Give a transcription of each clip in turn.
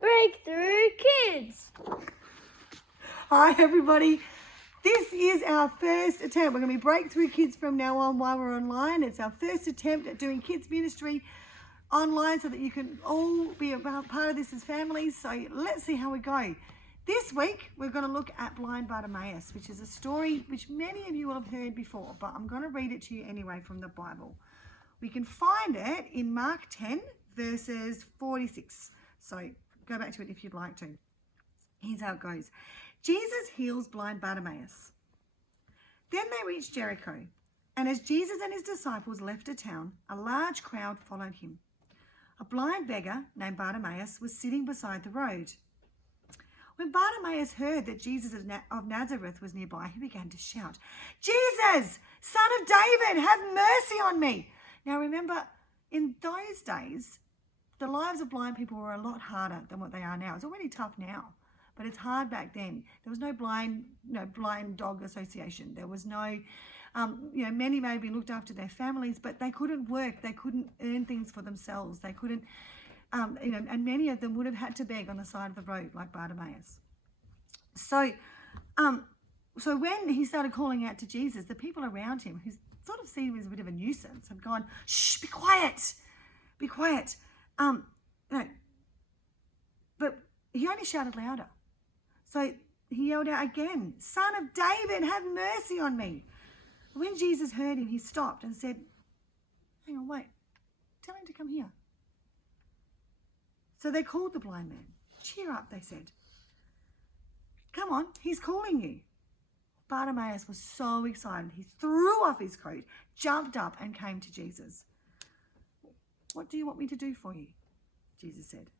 Breakthru Kids! Hi everybody, this is our first attempt. We're going to be Breakthru Kids from now on while we're online. It's our first attempt at doing kids ministry online so that you can all be a part of this as families. So let's see how we go. This week we're going to look at blind Bartimaeus, which is a story which many of you will have heard before, but I'm going to read it to you anyway from the Bible. We can find it in Mark 10 verses 46. So go back to it if you'd like to. Here's how it goes. Jesus heals blind Bartimaeus. Then they reached Jericho, and as Jesus and his disciples left a town, a large crowd followed him. A blind beggar named Bartimaeus was sitting beside the road. When Bartimaeus heard that Jesus of Nazareth was nearby, he began to shout, "Jesus, Son of David, have mercy on me." Now remember, in those days, the lives of blind people were a lot harder than what they are now. It's already tough now, but it's hard back then. There was no blind dog association. There was no, many maybe looked after their families, but they couldn't work. They couldn't earn things for themselves. They couldn't, and many of them would have had to beg on the side of the road like Bartimaeus. So when he started calling out to Jesus, the people around him, who sort of see him as a bit of a nuisance, have gone, "Shh, be quiet, be quiet." But he only shouted louder. So he yelled out again, "Son of David, have mercy on me." When Jesus heard him, he stopped and said, "Hang on, wait, tell him to come here." So they called the blind man. "Cheer up," they said. "Come on, he's calling you." Bartimaeus was so excited. He threw off his coat, jumped up and came to Jesus. "What do you want me to do for you?" Jesus said.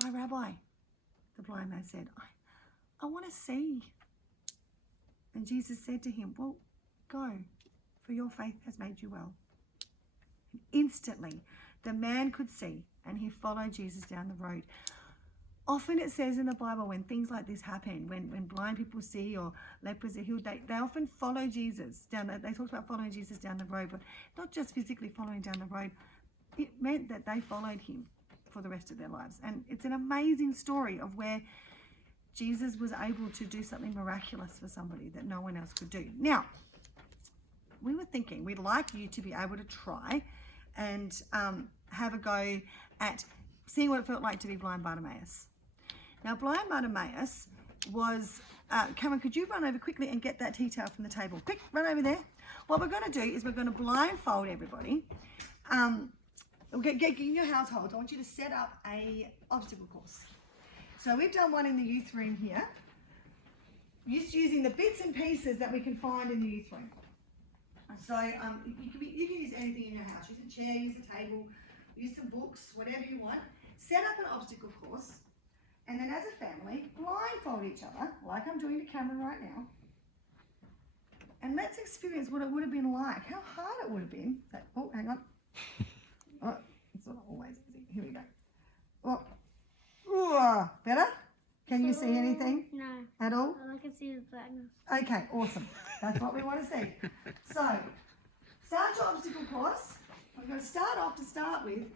"My Rabbi," the blind man said, I want to see." And Jesus said to him, "Well, go, for your faith has made you well." And instantly, the man could see, and he followed Jesus down the road. Often it says in the Bible when things like this happen, when blind people see or lepers are healed, they often follow Jesus down. They talked about following Jesus down the road, but not just physically following down the road. It meant that they followed him for the rest of their lives. And it's an amazing story of where Jesus was able to do something miraculous for somebody that no one else could do. Now, we were thinking we'd like you to be able to try and have a go at seeing what it felt like to be blind Bartimaeus. Now, blind Bartimaeus was, Cameron, could you run over quickly and get that tea towel from the table? Quick, run over there. What we're going to do is we're going to blindfold everybody. Get in your household, I want you to set up a obstacle course. So we've done one in the youth room here, just using the bits and pieces that we can find in the youth room. So you can use anything in your house. Use a chair, use a table, use some books, whatever you want. Set up an obstacle course, and then as a family, blindfold each other, like I'm doing to Cameron right now. And let's experience what it would have been like, how hard it would have been. Oh, hang on. Oh, it's not always easy. Here we go. Oh, ooh, better? Can you see anything? No. At all? All I can see is blackness. Okay, awesome. That's what we want to see. So, start your obstacle course. We're going to start off to start with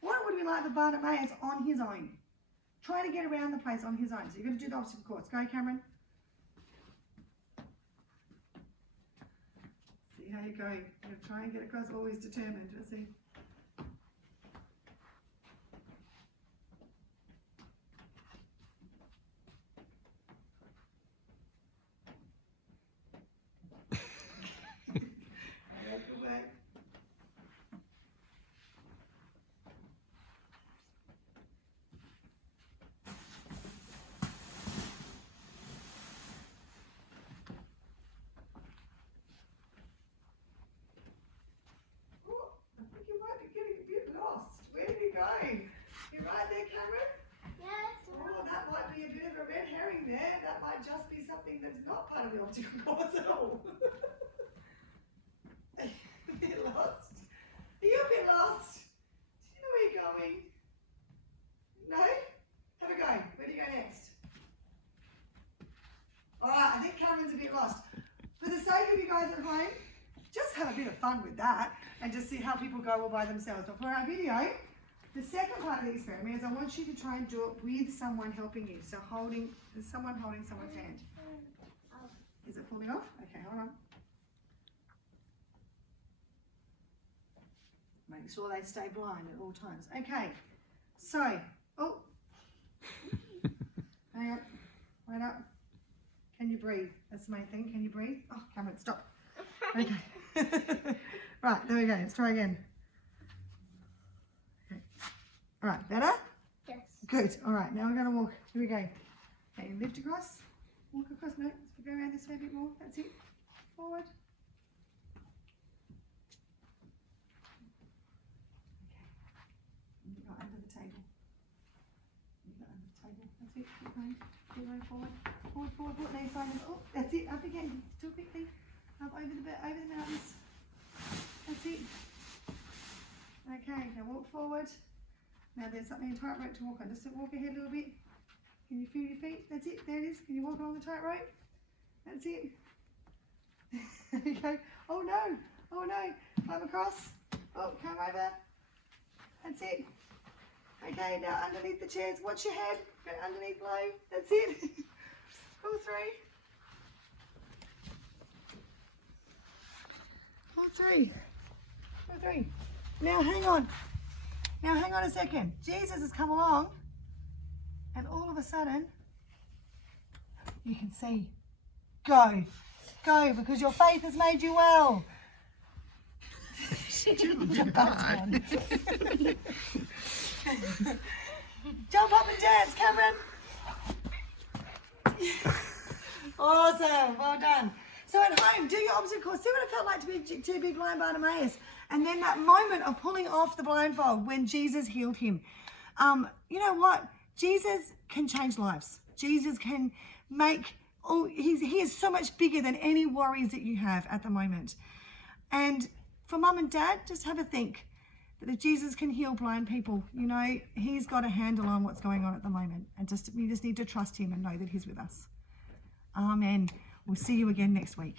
what it would be like for Bartimaeus on his own. Trying to get around the place on his own. So you're going to do the obstacle course. Go, Cameron. See how you're going. You're going to try and get across, always determined. Let's see. You're right there, Cameron? Yes. Oh, that might be a bit of a red herring there. That might just be something that's not part of the obstacle course at all. A bit lost. Are you a bit lost? Do you know where you're going? No? Have a go. Where do you go next? Alright, I think Cameron's a bit lost. For the sake of you guys at home, just have a bit of fun with that and just see how people go all by themselves. But for our video, the second part part of the experiment is I want you to try and do it with someone helping you. So there's someone holding someone's hand. Is it falling off? Okay, hold on. Make sure they stay blind at all times. Okay, so, oh, hang on, wait up. Can you breathe? That's the main thing. Can you breathe? Oh, Cameron, stop. Okay. Right, there we go. Let's try again. Okay. All right, better? Yes. Good. All right, now we're going to walk. Here we go. Okay, lift across. Walk across. No, let's go around this way a bit more. That's it. Forward. Okay. You go under the table. You go under the table. That's it. Keep going. Keep going forward. Forward, forward, forward. Now you're finding. Oh, that's it. Up again. Still quickly. Up over the mountains. That's it. Okay, now walk forward. Now there's something in tightrope to walk on. Just walk ahead a little bit. Can you feel your feet? That's it. There it is. Can you walk along the tightrope? That's it. There you go. Oh no. Oh no. Climb across. Oh, come over. That's it. Okay, now underneath the chairs. Watch your head. Go underneath low. That's it. Pull through. Pull through. Pull through. Now hang on. Now hang on a second. Jesus has come along and all of a sudden you can see. Go. Go, because your faith has made you well. Jump up and dance, Cameron. Awesome. Well done. So at home, do your obstacle course. See what it felt like to be too big blind Bartimaeus. And then that moment of pulling off the blindfold when Jesus healed him. You know what? Jesus can change lives. Jesus can make, he is so much bigger than any worries that you have at the moment. And for mum and dad, just have a think that if Jesus can heal blind people, you know, he's got a handle on what's going on at the moment. And we just need to trust him and know that he's with us. Amen. We'll see you again next week.